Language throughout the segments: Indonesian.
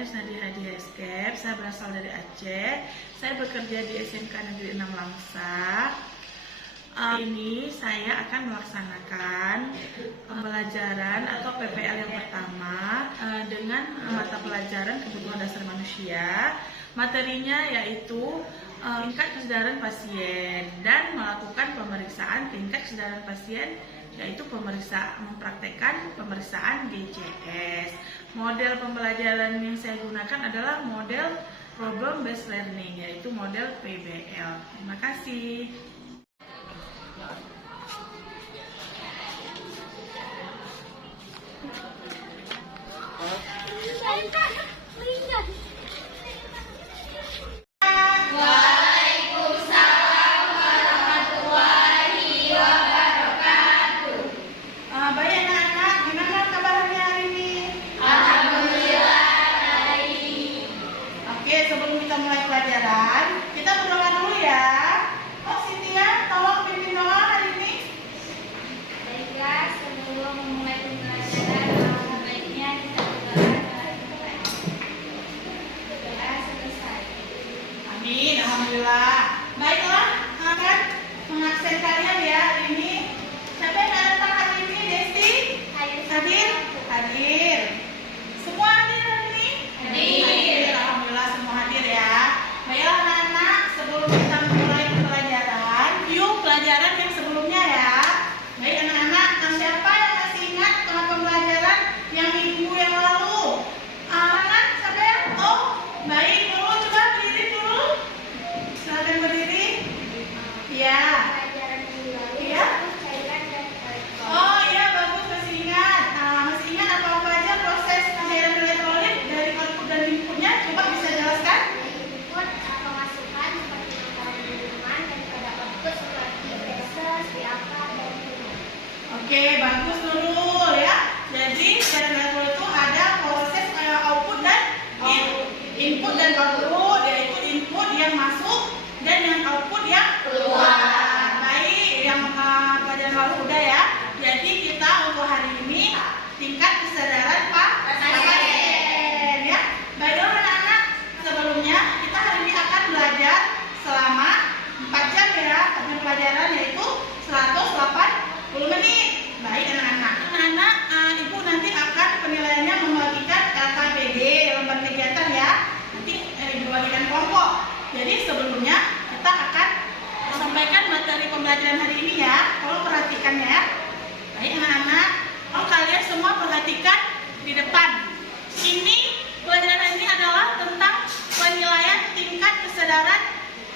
Yusnadi Hadi Escape. Saya berasal dari Aceh. Saya bekerja di SMK Negeri 6 Langsa. Ini saya akan melaksanakan pembelajaran atau PPL yang pertama dengan mata pelajaran kebutuhan dasar manusia. Materinya yaitu tingkat kesadaran pasien dan melakukan pemeriksaan tingkat kesadaran pasien, yaitu mempraktekkan pemeriksaan GCS. Model pembelajaran yang saya gunakan adalah model problem based learning, yaitu model PBL. Terima kasih. Sebelum kita mulai pelajaran, kita berdoa dulu ya. Oh, Cynthia, tolong pimpin doa hari ini. Baiklah, sebelum memulai pembelajaran, sebaiknya kita berdoa. Doa selesai. Amin, alhamdulillah. Baiklah, akan mengaksen kalian ya hari ini. Siapa yang datang hari ini? Desti? Hadir? Hadir. Semua hadir hari ini? Hadir. Alhamdulillah semua hadir ya. Baiklah anak-anak, sebelum kita mulai pelajaran, yuk pelajaran yang sebelumnya ya. Baik anak-anak, siapa yang masih ingat pembelajaran yang minggu yang lalu? Anak, siapa yang? Oh, baik dulu, coba berdiri dulu. Silakan berdiri. Ya. Pelajaran minggu lalu, Iya. cairan dan elektrolit. Oh iya, bagus masih ingat. Masih ingat apa aja proses cairan elektrolit dari output dan inputnya? Coba bisa jelaskan? Input pemasukan seperti makanan minuman dan pada output seperti gases, piapa, dan minum. Oke, bagus Nurul ya. Jadi cairan elektrolit itu ada proses output dan input dan output, yaitu input yang masuk dan yang output yang keluar. Baik, yang pelajaran lalu udah ya. Jadi kita untuk hari ini tingkat kesadaran pasien ya. Baiklah anak-anak, sebelumnya kita hari ini akan belajar selama 4 jam ya. Pelajaran yaitu 180 menit. Baik anak-anak. Anak-anak, ibu nanti akan penilaiannya membagikan LKPD lembar kegiatan ya. Nanti ibu bagikan kelompok. Jadi sebelumnya kita akan sampaikan materi pembelajaran hari ini ya. Tolong perhatikan ya. Baik anak-anak, kalian semua perhatikan di depan. Ini pelajaran ini adalah tentang penilaian tingkat kesadaran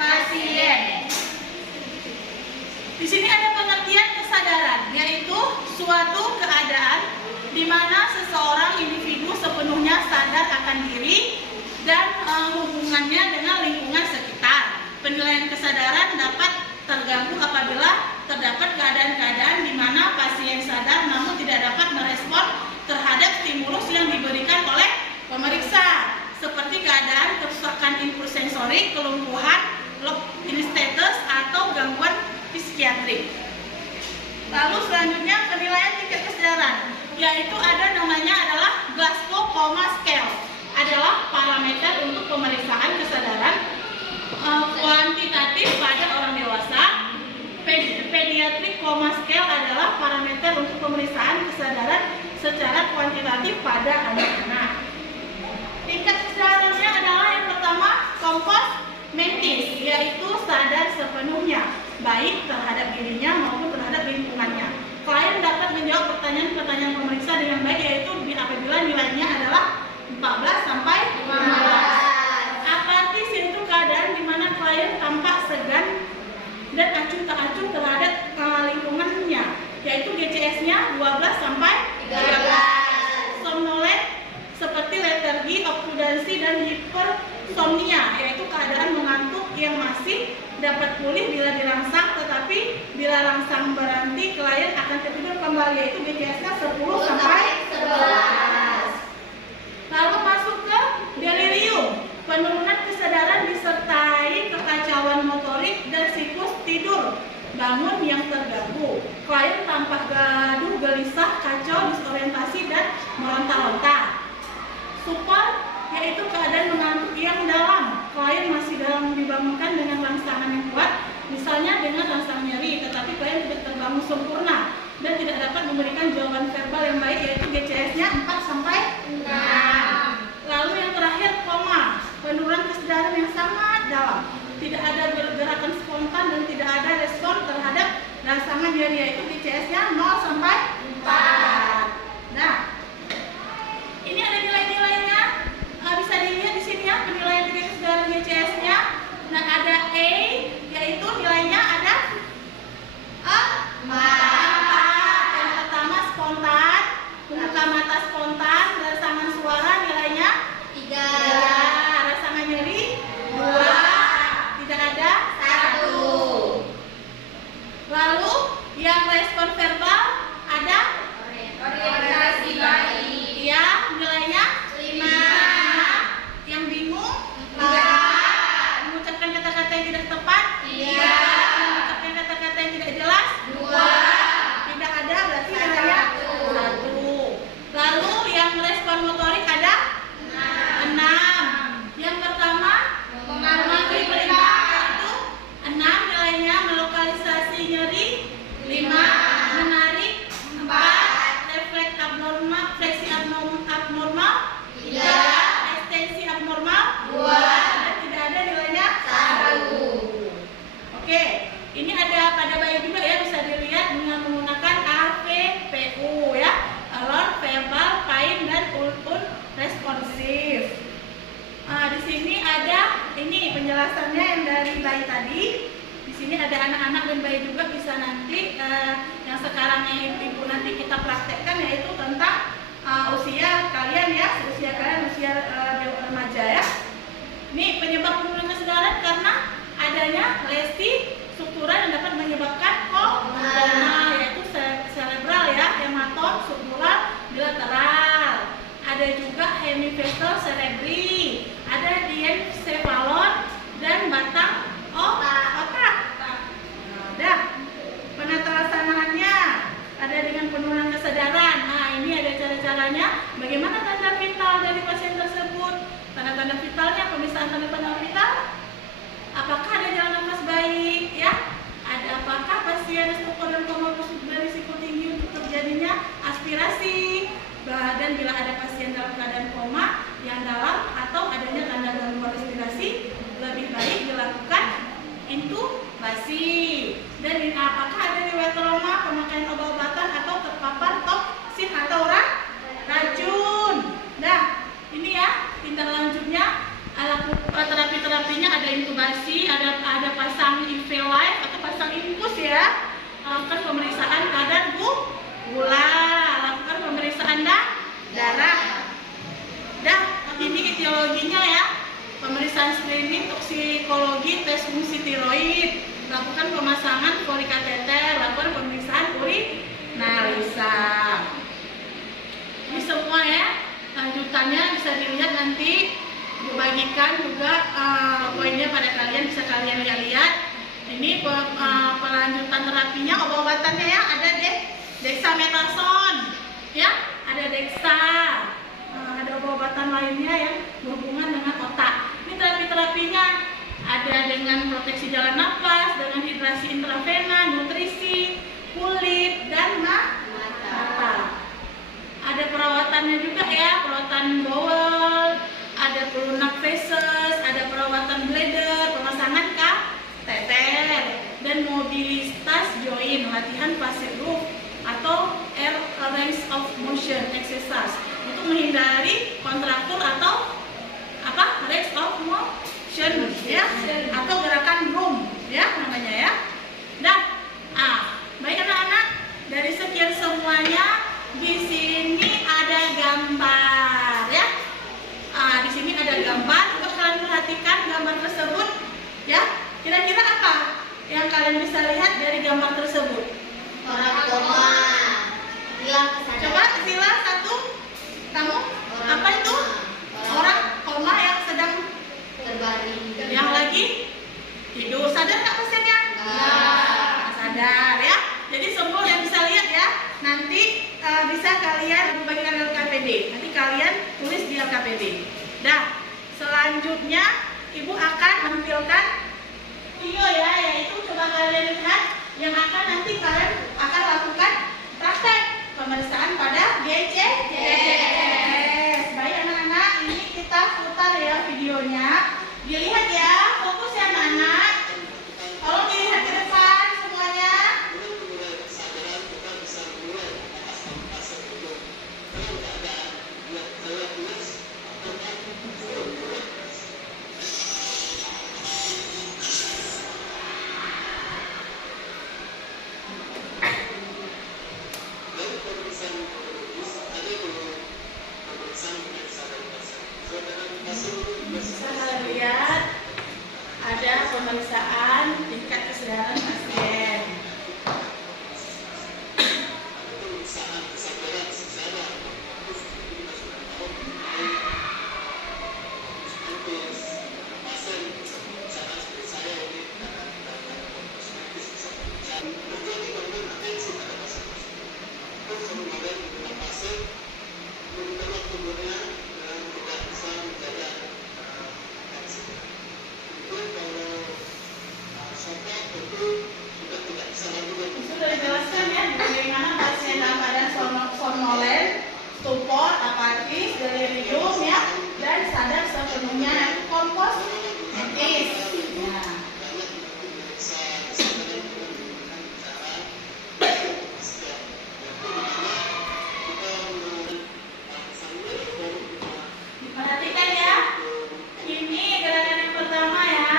pasien. Di sini ada pengertian kesadaran, yaitu suatu keadaan di mana seseorang individu sepenuhnya sadar akan diri dan hubungannya dengan lingkungan sekitar. Penilaian kesadaran dapat terganggu apabila terdapat keadaan-keadaan di mana pasien sadar namun tidak dapat merespon terhadap stimulus yang diberikan oleh pemeriksa, seperti keadaan kerusakan input sensorik, kelumpuhan, lock in status, atau gangguan psikiatrik. Lalu selanjutnya penilaian tingkat kesadaran, yaitu ada namanya adalah Glasgow Coma Scale, adalah parameter untuk pemeriksaan kesadaran kuantitatif pada orang dewasa. Pediatric Coma Scale adalah parameter untuk pemeriksaan kesadaran secara kuantitatif pada anak-anak. Tingkat kesadarannya adalah yang pertama kompos mentis, yaitu sadar sepenuhnya, baik terhadap dirinya maupun terhadap lingkungannya. Klien dapat menjawab pertanyaan-pertanyaan pemeriksa dengan baik, yaitu apabila nilainya adalah 14 sampai 15. Apatis yaitu keadaan di mana klien tampak segan dan acuh tak acuh terhadap lingkungannya, yaitu GCS-nya 12 sampai 13. Somnolen seperti letargi, okludansi, dan hipersomnia, yaitu keadaan mengantuk yang masih dapat pulih bila dirangsang, tetapi bila rangsang berhenti klien akan tertidur kembali, yaitu GCS-nya 10 sampai 11. Lalu masuk ke delirium, penurunan kesadaran disertai kekacauan motorik dan siklus tidur bangun yang terganggu. Klien tampak gaduh, gelisah, kacau, disorientasi, dan meronta-ronta. Support yaitu keadaan mengantuk yang dalam. Klien masih dalam dibangunkan dengan rangsangan yang kuat, misalnya dengan rangsangan nyeri, tetapi klien tidak terbangun sempurna dan tidak dapat memberikan jawaban verbal yang baik, yaitu GCS-nya 4 sampai 6. Lalu yang terakhir koma, penurunan kesadaran yang sangat dalam, tidak ada gerakan spontan dan tidak ada respon terhadap rangsangan nyeri, yaitu GCS-nya 0 sampai 4. Nah, ini ada nilai-nilainya, bisa dilihat di sini ya, penilaian tingkat kesadaran GCS-nya. Nah, ada A, yaitu nilainya ada 4. Yang pertama spontan, pembuka mata spontan, rangsangan suara nilainya 3, rangsangan nyeri 2, tidak ada 1. Lalu yang respon verbal ada Orientasi baik. ya, nilainya 5. Yang bingung 4. mengucapkan kata-kata yang tidak tepat 3. mengucapkan kata-kata yang tidak jelas 2. tidak ada, berarti nilainya 1. Lalu yang respon motorik ada 6. Yang pertama memahami perintah itu 6, nilainya melokalisasi nyeri 5, menarik 4, refleks abnormal, fleksi abnormal 3, ekstensi abnormal 2, dan tidak ada nilainya 1. Oke, ini ada pada bayi juga ya, bisa dilihat dengan menggunakan AVPU ya, alert, verbal, pain, dan responsif. Di sini ada ini penjelasannya yang dari bayi tadi. Di sini ada anak-anak dan bayi juga, bisa nanti yang sekarang yang ibu nanti kita praktekkan, yaitu tentang usia kalian ya, usia remaja ya. Ini penyebab penurunan kesadaran karena adanya lesi struktural yang dapat menyebabkan koma, yaitu cerebral ya, hematom, struktural, bilateral. Ada juga hemivessel cerebri, ada diencephalon dan batang otak. Nah, penata laksanaannya ada dengan penurunan kesadaran. Nah, ini ada cara-caranya. Bagaimana tanda vital dari pasien tersebut? Tanda-tanda vitalnya, pemeriksaan tanda-tanda vital. Apakah ada jalan nafas baik? Ya, ada apakah pasien struktur dan koma berisiko tinggi untuk terjadinya aspirasi? Dan bila ada pasien dalam keadaan koma yang dalam atau adanya tanda gangguan respirasi, lebih baik dilakukan intubasi. Dan apakah ada riwayat trauma, pemakaian obat-obatan atau terpapar toksin atau racun. Nah, ini ya tindak lanjutnya, alat terapi-terapinya ada intubasi, ada pasang IV live atau pasang infus ya. Lakukan pemeriksaan kadar gula, lakukan pemeriksaan darah. Dah, ini etiologinya ya. Pemeriksaan screening toksikologi, tes fungsi tiroid, lakukan pemasangan polikateter, lakukan pemeriksaan urinalisa. Ini semua ya. Lanjutannya bisa dilihat nanti, dibagikan juga poinnya pada kalian, bisa kalian lihat. Ini pelanjutan terapinya, obat-obatannya ya, ada dexamethasone ya, ada dexa, ada obat-obatan lainnya yang berhubungan dengan otak. Ini terapi-terapinya ada dengan proteksi jalan nafas, dengan hidrasi intravena, nutrisi, kulit, dan mata. Ada perawatannya juga ya, perawatan bowel, ada pelunak feses, ada perawatan bladder, pemasangan kateter, dan mobilitas joint, latihan passive roof atau air range of motion exercise untuk menghindari kontraktur atau range of motion ya, atau gerakan room ya namanya ya. Dan baik anak-anak, dari sekian semuanya di sini ada gambar ya. Di sini ada gambar, coba kalian perhatikan gambar tersebut ya. Kira-kira apa yang kalian bisa lihat dari gambar tersebut? Orang koma, hilang kesadaran. Coba sila satu, kamu apa itu? Orang koma yang sedang Terbaring. yang lagi tidur. Sadar nggak pasiennya? Nggak. Sadar ya. Jadi semua yang bisa lihat ya. Nanti bisa kalian bagikan LKPD. Nanti kalian tulis di LKPD. Dah, selanjutnya Ibu akan tampilkan video ya, yaitu coba kalian lihat yang akan nanti kalian akan lakukan praktek pemeriksaan pada DJS. Baik anak-anak, ini kita putar ya videonya. Dilihat ya, fokus ya anak-anak. Tolong dilihat ke depan semuanya. Bisa kalian lihat ada pemeriksaan tingkat kesadaran pasien. Sudah dijelaskan ya bagaimana pasien dalam keadaan somnolen, stupor, apatis, delirium ya, dan sadar sepenuhnya yaitu kompos etis. Nah. Perhatikan ya, ini gerakan yang pertama ya.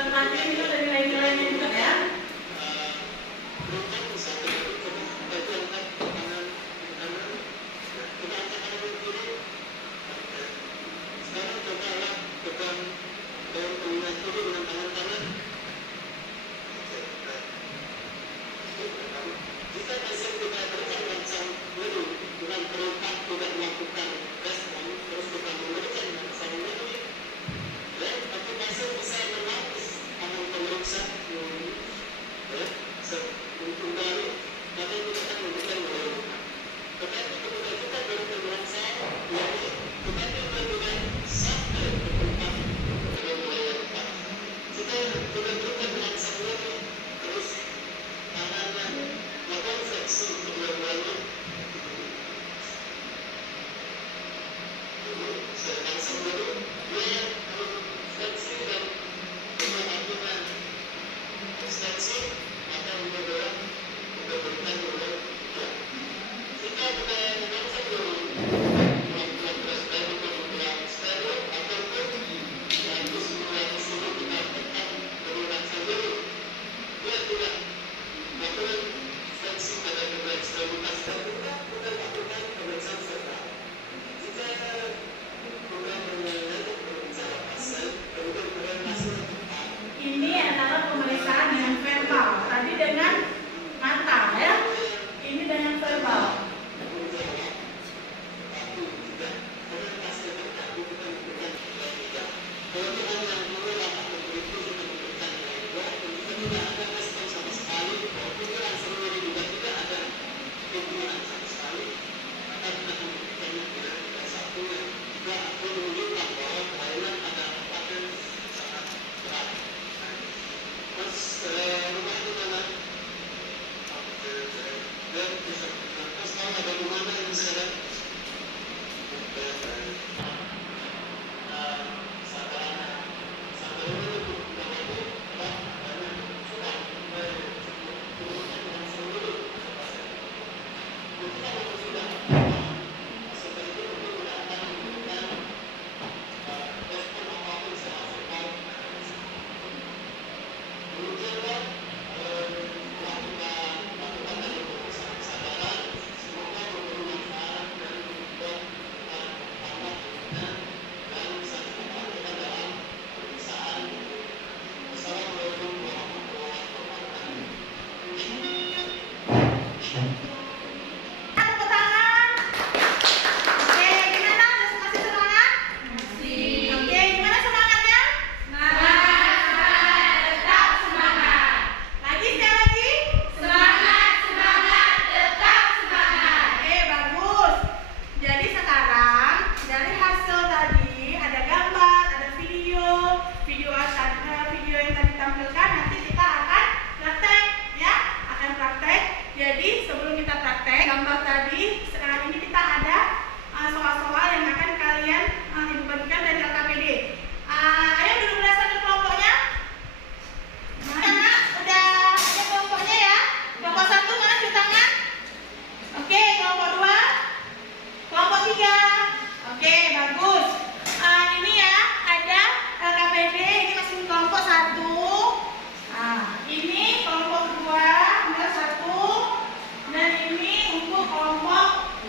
Nanti itu ada nilai-nilainya juga ya. Ini adalah pemeriksaan dengan verbal. Tadi dengan mata ya. Ini dengan verbal.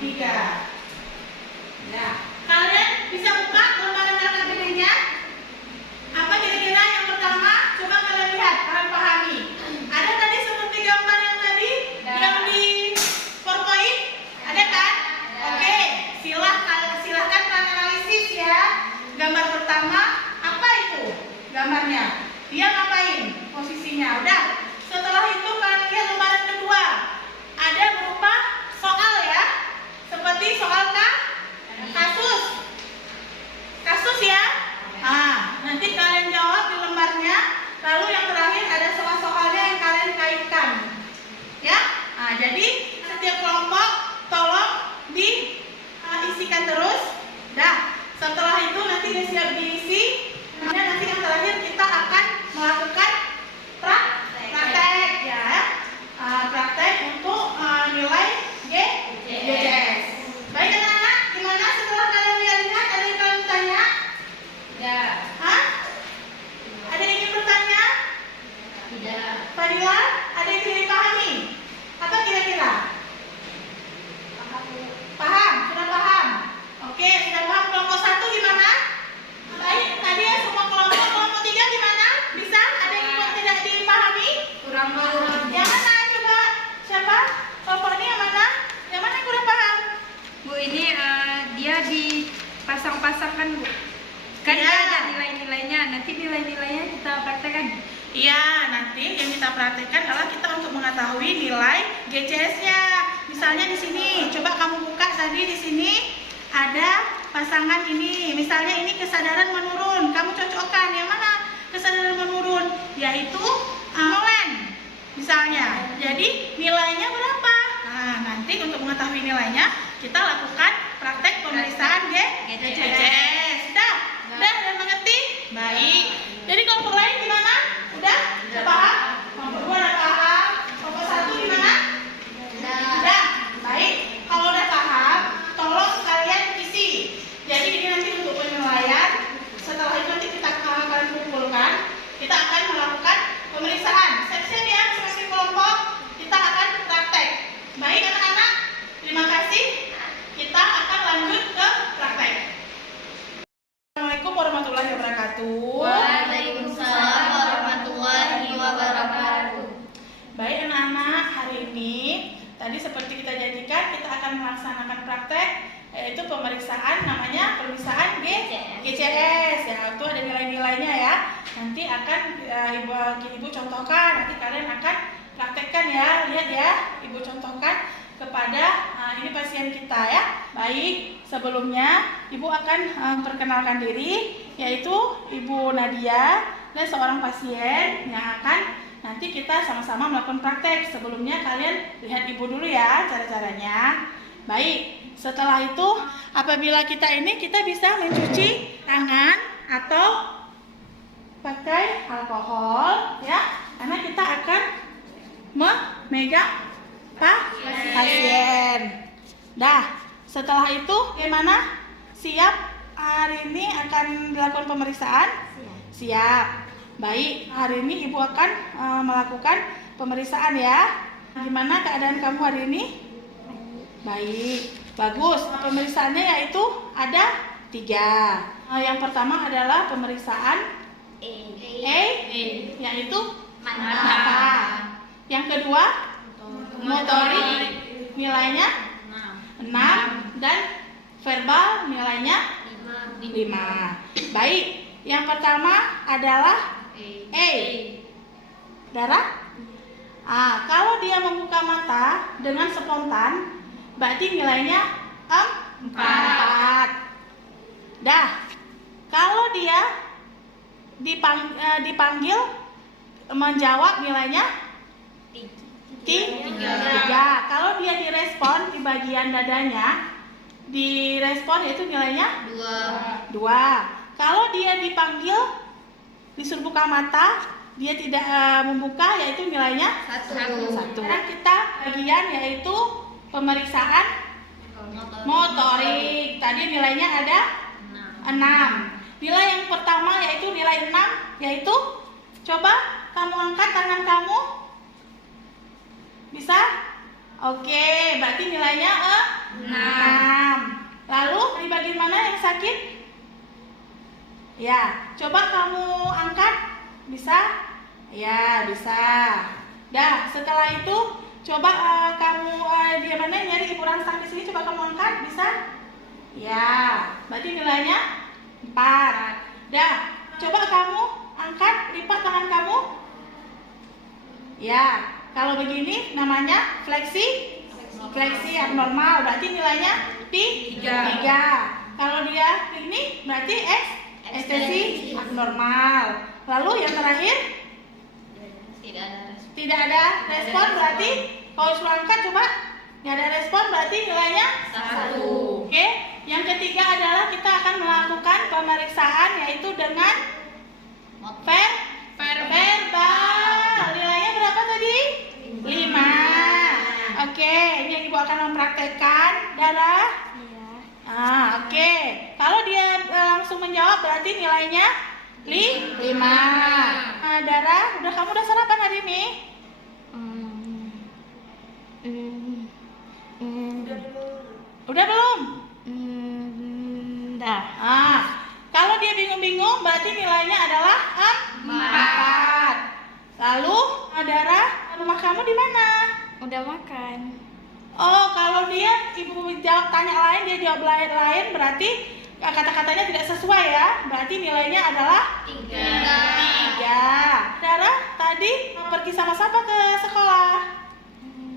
3. Nah, kalian bisa buka lembaran KKBD-nya. Apa kira-kira yang pertama? Coba kalian lihat, kalian pahami. Ada tadi seperti gambar yang tadi yang di PowerPoint? Ada kan? Oke, silahkan analisis ya. Gambar pertama, apa itu gambarnya? Dia ngapain? Posisinya. Udah. Setelah itu kalian lihat lembaran kedua. Ada berupa soal ya. Seperti soal kasus ya. Nanti kalian jawab di lembarnya. Lalu yang terakhir ada soal-soalnya yang kalian kaitkan. Ya. Jadi setiap kelompok tolong diisikan terus. Dah. Setelah itu nanti siap diisi. Kemudian nanti yang terakhir kita akan melakukan praktek ya. Praktek untuk nilai GCS. Baik anak-anak, gimana setelah kalian lihat-lihat? Ada yang kalian tanya? Ya. Ada yang ingin bertanya? Tidak. Fadila, ada yang ingin dipahami? Apa kira-kira? Paham? Sudah paham? Oke, sudah paham. Kelompok 1 gimana? Baik, tadi ya semua kelompok. Kelompok 3 gimana? Bisa? Ada yang tidak dipahami? Kurang paham. Yang mana? Coba siapa? Kelompok ini yang mana? Yang mana yang kurang paham? Bu, ini dia dipasang-pasangkan, Bu. Kan Iya. dia ada nilai-nilainya. Nanti nilai-nilainya kita praktekkan. Iya, nanti yang kita praktekkan adalah kita untuk mengetahui nilai GCS-nya. Misalnya di sini, coba kamu buka tadi di sini ada pasangan ini. Misalnya ini kesadaran menurun. Kamu cocokkan yang mana kesadaran menurun? Yaitu molen. Misalnya. Jadi nilainya berapa? Nah, nanti untuk mengetahui nilainya kita lakukan praktek pemeriksaan GCS. Udah mengerti? Baik. Jadi kelompok lain gimana? Udah paham? Kelompok 2 udah paham. Kelompok 1 gimana? Udah. Baik. Kalau udah paham, tolong kalian isi. Jadi ini nanti untuk penilaian. Setelah itu nanti kita akan kumpulkan. Kita akan melakukan pemeriksaan. Siap-siap ya, masing-masing kelompok. Kita akan praktek. Baik anak-anak, terima kasih. Kita akan lanjut ke praktek. Assalamualaikum warahmatullahi wabarakatuh. Waalaikumsalam warahmatullahi wabarakatuh. Baik anak-anak, hari ini tadi seperti kita janjikan kita akan melaksanakan praktek, yaitu pemeriksaan, namanya pemeriksaan GCS ya. Itu ada nilai-nilainya ya. Nanti akan ibu contohkan, nanti kalian akan praktekkan ya. Lihat ya, ibu contohkan kepada ini pasien kita ya. Baik, sebelumnya ibu akan perkenalkan diri, yaitu Ibu Nadia dan seorang pasien yang akan nanti kita sama-sama melakukan praktek. Sebelumnya kalian lihat ibu dulu ya cara-caranya. Baik, setelah itu apabila kita bisa mencuci tangan atau pakai alkohol ya, karena kita akan memegang pasien. Dah, setelah itu gimana? Siap? Hari ini akan dilakukan pemeriksaan? Siap. Baik, hari ini ibu akan melakukan pemeriksaan ya. Gimana keadaan kamu hari ini? Baik, bagus. Pemeriksaannya yaitu ada 3. Yang pertama adalah pemeriksaan yaitu mata. Yang kedua motorik, nilainya 6 dan verbal nilainya 5. Baik, yang pertama adalah darah. Kalau dia membuka mata dengan spontan, berarti nilainya 4. Dah, kalau dia dipanggil menjawab nilainya 3. Kalau dia direspon di bagian dadanya, direspon itu nilainya 2. Kalau dia dipanggil disuruh buka mata, dia tidak membuka, yaitu nilainya 1. Sekarang kita bagian yaitu pemeriksaan motorik. Tadi nilainya ada 6. Nilai yang pertama yaitu nilai 6, yaitu coba kamu angkat tangan kamu. Bisa? Oke, berarti nilainya 6. Lalu di bagian mana yang sakit? Ya, coba kamu angkat. Bisa? Ya, bisa. Dah, setelah itu coba kamu di mana nyari ibu rangsang di sini, coba kamu angkat. Bisa? Ya, berarti nilainya 4. Dah, coba kamu angkat, lipat tangan kamu. Ya, kalau begini namanya fleksi abnormal, berarti nilainya 3. Kalau dia ini berarti ekstensi abnormal. Lalu yang terakhir tidak ada respon, berarti kalau suruh angkat coba nggak ada respon, berarti nilainya 1. Oke, yang ketiga adalah kita akan melakukan pemeriksaan yaitu dengan verbal. Nilainya berapa tadi? 5. Oke, ini yang ibu akan mempraktekkan. Darah? Oke. Kalau dia langsung menjawab berarti nilainya 5. Darah, kamu udah sarapan hari ini? Udah belum? Dah. Kalau dia bingung-bingung berarti nilainya adalah 4. Lalu, Darah, rumah kamu di mana? Udah makan. Oh, kalau dia ibu jawab tanya lain, dia jawab lain, berarti kata-katanya tidak sesuai ya. Berarti nilainya adalah 3. Darah, tadi pergi sama siapa ke sekolah?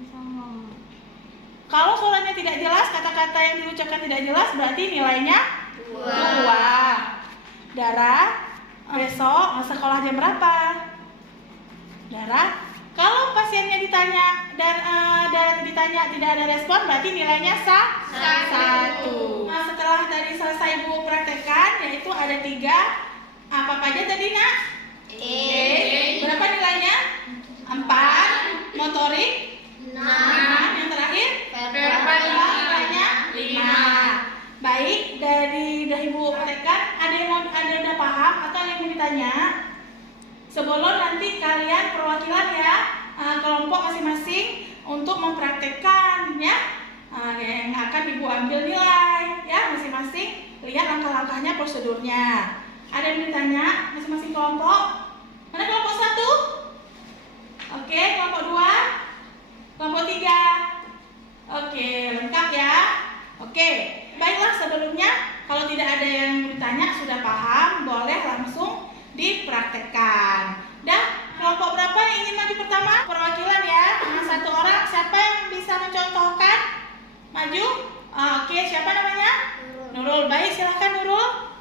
Sama. Kalau suaranya tidak jelas, kata-kata yang diucapkan tidak jelas, berarti nilainya 2. Darah, besok sekolah jam berapa? Darah, kalau pasiennya ditanya dan Darah ditanya tidak ada respon, berarti nilainya 1. Nah, setelah tadi selesai ibu praktekkan, yaitu ada 3. Apa aja tadi nak? Berapa nilainya? 4. Motorik 6. Yang terakhir? Verbal nilainya 5. Baik, dari ibu praktekkan, ada yang udah paham atau yang mau ditanya? Sebelum nanti kalian perwakilan ya kelompok masing-masing untuk mempraktekkan ya, yang akan ibu ambil nilai ya masing-masing. Lihat langkah-langkahnya, prosedurnya. Ada yang ditanya masing-masing kelompok? Mana kelompok 1? Oke, kelompok 2, kelompok 3. Oke, lengkap ya. Oke, baiklah sebelumnya kalau tidak ada yang ditanya sudah paham, boleh langsung dipraktekkan. Kelompok berapa yang ingin maju pertama? Perwakilan ya. 1 orang. Siapa yang bisa mencontohkan? Maju. Oke, siapa namanya? Nurul. Baik, silahkan Nurul.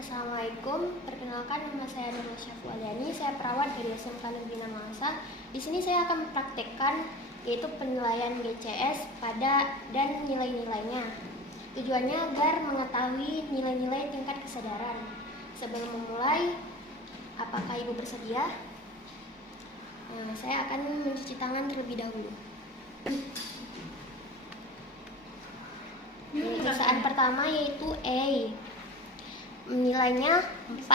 Assalamualaikum, perkenalkan nama saya Nurul Syafwaliani. Saya perawat dari SMK Negeri Namangsa. Di sini saya akan mempraktekkan yaitu penilaian GCS pada dan nilai-nilainya. Tujuannya agar mengetahui nilai-nilai tingkat kesadaran. Sebelum memulai, apakah ibu bersedia? Saya akan mencuci tangan terlebih dahulu. Pemeriksaan pertama yaitu A. Nilainya 4.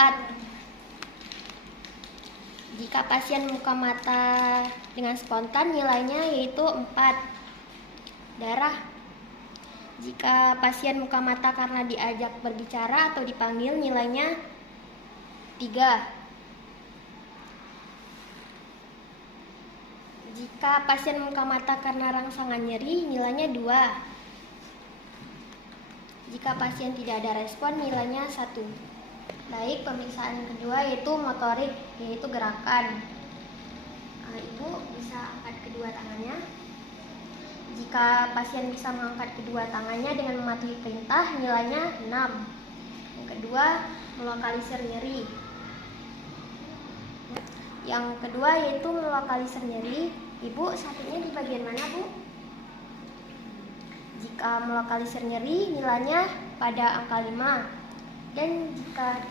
Jika pasien buka mata dengan spontan, nilainya yaitu 4. Darah. Jika pasien buka mata karena diajak berbicara atau dipanggil, nilainya 3. Jika pasien buka mata karena rangsangan nyeri, nilainya 2. Jika pasien tidak ada respon, nilainya 1. Baik, pemeriksaan kedua yaitu motorik, yaitu gerakan. Ibu bisa angkat kedua tangannya. Jika pasien bisa mengangkat kedua tangannya dengan mematuhi perintah, nilainya 6. Yang kedua, melokalisir nyeri. Yang kedua yaitu melokalisir nyeri. Ibu sakitnya di bagian mana, Bu? Jika melokalisir nyeri, nilainya pada angka 5. Dan jika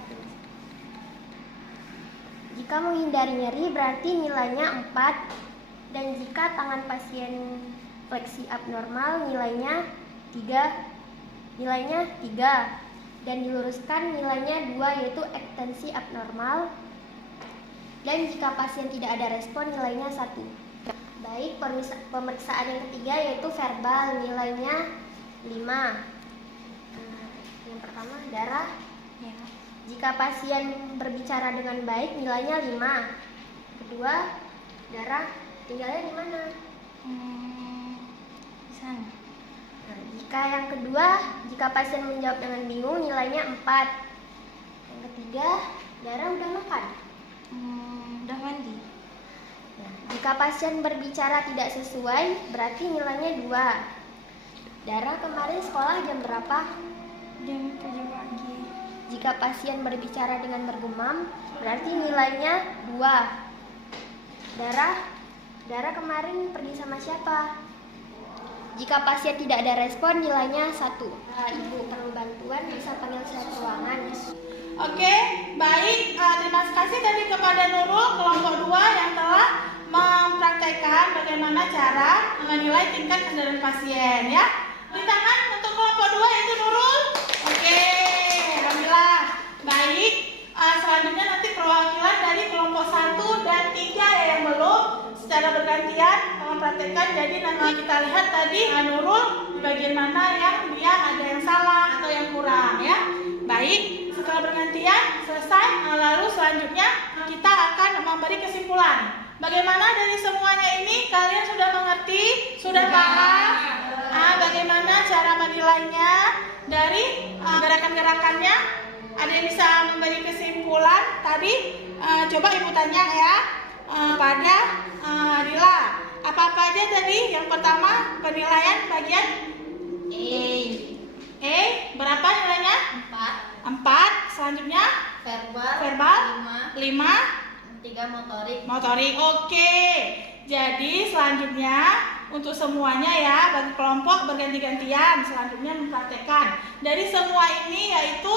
menghindari nyeri, berarti nilainya 4. Dan jika tangan pasien fleksi abnormal, nilainya 3. Dan diluruskan, nilainya 2, yaitu ekstensi abnormal. Dan jika pasien tidak ada respon, nilainya 1. Baik, pemeriksaan yang ketiga yaitu verbal, nilainya 5. Yang pertama, darah. Ya. Jika pasien berbicara dengan baik, nilainya 5. Kedua, darah, tinggalnya di mana? Di sana. Nah, yang kedua, jika pasien menjawab dengan bingung, nilainya 4. Yang ketiga, darah udah makan. Udah mandi. Nah, jika pasien berbicara tidak sesuai, berarti nilainya 2. Darah, kemarin sekolah jam berapa? Jam 7 pagi. Jika pasien berbicara dengan bergumam, berarti nilainya 2. Darah kemarin pergi sama siapa? Jika pasien tidak ada respon, nilainya 1. Ibu perlu bantuan, bisa panggil saya ke ruangan. Oke, baik. Terima kasih tadi kepada Nurul kelompok 2 yang telah mempraktekkan bagaimana cara menilai tingkat kesadaran pasien ya. Beri tangan untuk kelompok 2 yaitu Nurul. Oke, alhamdulillah. Baik. Selanjutnya nanti perwakilan dari kelompok 1 dan 3 yang belum secara bergantian mempraktekkan. Jadi nanti kita lihat tadi Nurul bagian mana yang dia ada yang salah atau yang kurang ya. Baik, setelah bergantian selesai, lalu selanjutnya kita akan memberi kesimpulan. Bagaimana dari semuanya ini kalian sudah mengerti, sudah paham bagaimana cara menilainya dari gerakan-gerakannya? Ada yang bisa memberi kesimpulan tadi? Coba ibu tanya ya pada Dila. Apa-apa aja tadi? Yang pertama penilaian bagian E. Berapa nilainya? 4. Selanjutnya verbal 5. 3 Motorik. Oke. Jadi selanjutnya untuk semuanya ya, bagi kelompok berganti-gantian selanjutnya mempraktekkan. Dari semua ini yaitu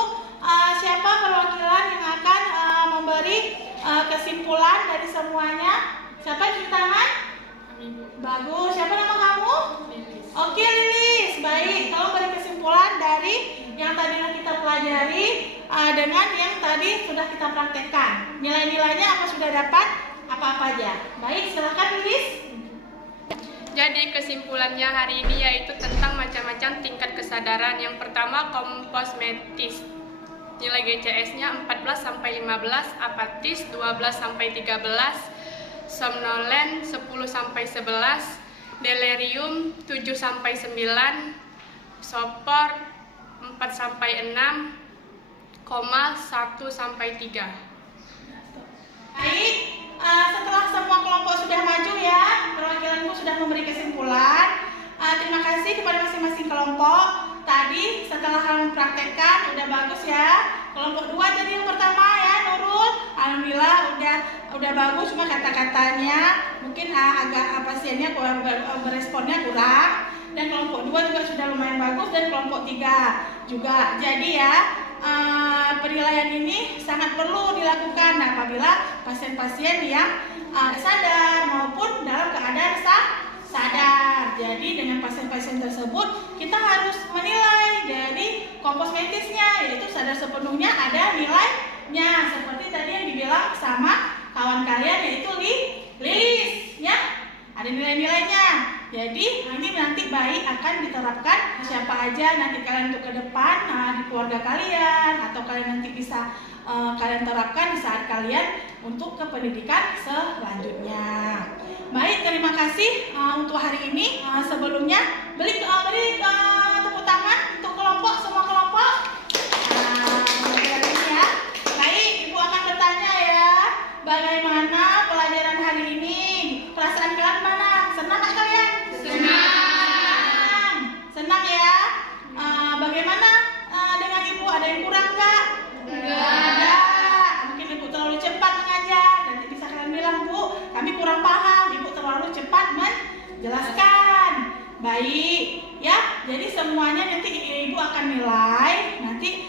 siapa perwakilan yang akan memberi kesimpulan dari semuanya? Siapa yang cuci tangan? Bagus. Siapa nama kamu? Lilis. Oke, Lilis. Baik. Kalau beri kesimpulan dari yang tadi kita pelajari dengan yang tadi sudah kita praktekkan. Nilai-nilainya apa sudah dapat? Apa-apa aja. Baik, silakan Lilis. Jadi kesimpulannya hari ini yaitu tentang macam-macam tingkat kesadaran. Yang pertama komposmetis. Nilai GCS-nya 14 sampai 15, apatis 12 sampai 13, somnolen 10 sampai 11, delirium 7 sampai 9, sopor 4 sampai 6, koma 1 sampai 3. Baik, setelah semua kelompok sudah maju ya, perwakilanku sudah memberi kesimpulan. Terima kasih kepada masing-masing kelompok. Tadi setelah kamu praktekkan udah bagus ya. Kelompok 2 jadi yang pertama ya Nurul. Alhamdulillah udah bagus, cuma kata-katanya mungkin agak pasiennya beresponnya kurang. Dan kelompok 2 juga sudah lumayan bagus dan kelompok 3 juga. Jadi ya penilaian ini sangat perlu dilakukan apabila pasien-pasien yang sadar maupun dalam keadaan sadar. Jadi dengan pasien-pasien tersebut kita harus menilai dari komposmetisnya, yaitu sadar sepenuhnya ada nilainya seperti tadi yang dibilang sama kawan kalian yaitu Lilis ya, ada nilai-nilainya. Jadi ini nanti baik akan diterapkan siapa aja nanti kalian untuk ke depan di keluarga kalian atau kalian nanti bisa kalian terapkan di saat kalian untuk ke pendidikan selanjutnya. Baik, terima kasih untuk hari ini. Sebelumnya beri tepuk tangan untuk kelompok, semua kelompok. Ya. Baik, ibu akan bertanya ya, bagaimana pelajaran hari ini? Perasaan kalian mana? Senang nggak kalian? Senang ya. Bagaimana dengan ibu? Ada yang kurang nggak? Nggak ada. Mungkin ibu terlalu cepat mengajar. Nanti bisa kalian bilang, Bu, kami kurang paham. Ibu terlalu cepat menjelaskan. Baik, ya. Jadi semuanya nanti ibu akan nilai. Nanti,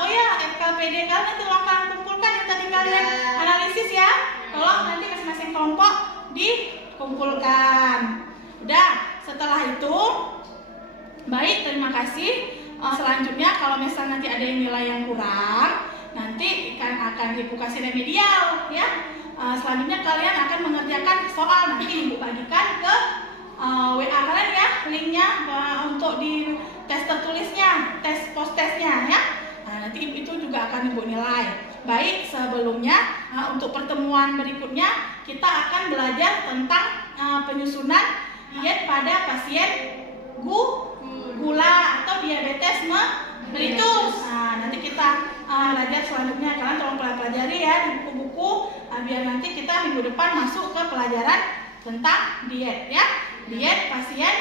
oh ya, FKPD kalian nanti kalian kumpulkan yang tadi kalian analisis ya. Tolong nanti masing-masing kelompok dikumpulkan. Udah. Setelah itu, baik, terima kasih. Selanjutnya kalau misalnya nanti ada yang nilai yang kurang, nanti akan ibu kasih remedial ya. Selanjutnya kalian akan mengerjakan soal, nanti ibu bagikan WA kalian ya linknya untuk di tes tertulisnya, tes post tesnya ya. Nah, nanti itu juga akan Ibu nilai. Baik, sebelumnya untuk pertemuan berikutnya kita akan belajar tentang penyusunan diet pada pasien gula atau diabetes mellitus. Nah, nanti kita belajar selanjutnya. Kalian tolong pelajari ya di buku-buku biar nanti kita minggu depan masuk ke pelajaran tentang diet ya. Diet pasien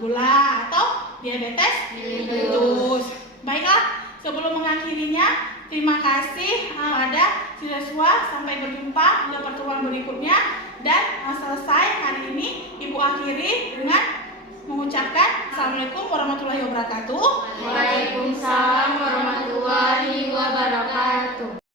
gula atau diabetes mellitus. Baiklah, sebelum mengakhirinya, terima kasih pada siswa. Sampai berjumpa pada pertemuan berikutnya. Dan selesai hari ini Ibu akhiri dengan mengucapkan Assalamualaikum warahmatullahi wabarakatuh. Waalaikumsalam warahmatullahi wabarakatuh.